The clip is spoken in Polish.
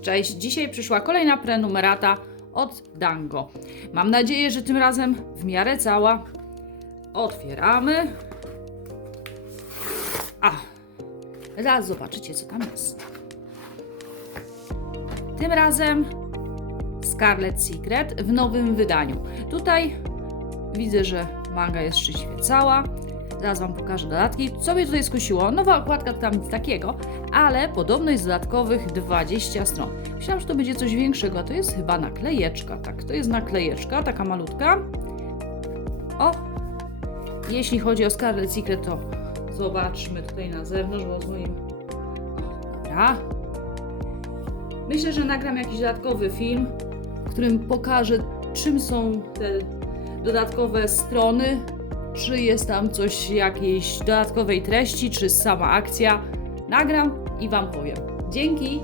Cześć, dzisiaj przyszła kolejna prenumerata od Dango. Mam nadzieję, że tym razem w miarę cała. Otwieramy. A, zaraz zobaczycie, co tam jest. Tym razem Scarlet Secret w nowym wydaniu. Tutaj widzę, że manga jest szczęśliwie cała. Zaraz Wam pokażę dodatki. Co mnie tutaj skusiło? Nowa okładka tam nic takiego, ale podobno jest dodatkowych 20 stron. Myślałam, że to będzie coś większego, a to jest chyba naklejeczka. Tak, to jest naklejeczka, taka malutka. O! Jeśli chodzi o Scarlet Secret, to zobaczmy tutaj na zewnątrz, bo. O, dobra. Myślę, że nagram jakiś dodatkowy film, w którym pokażę, czym są te dodatkowe strony, czy jest tam coś, jakiejś dodatkowej treści, czy sama akcja. Nagram i Wam powiem. Dzięki!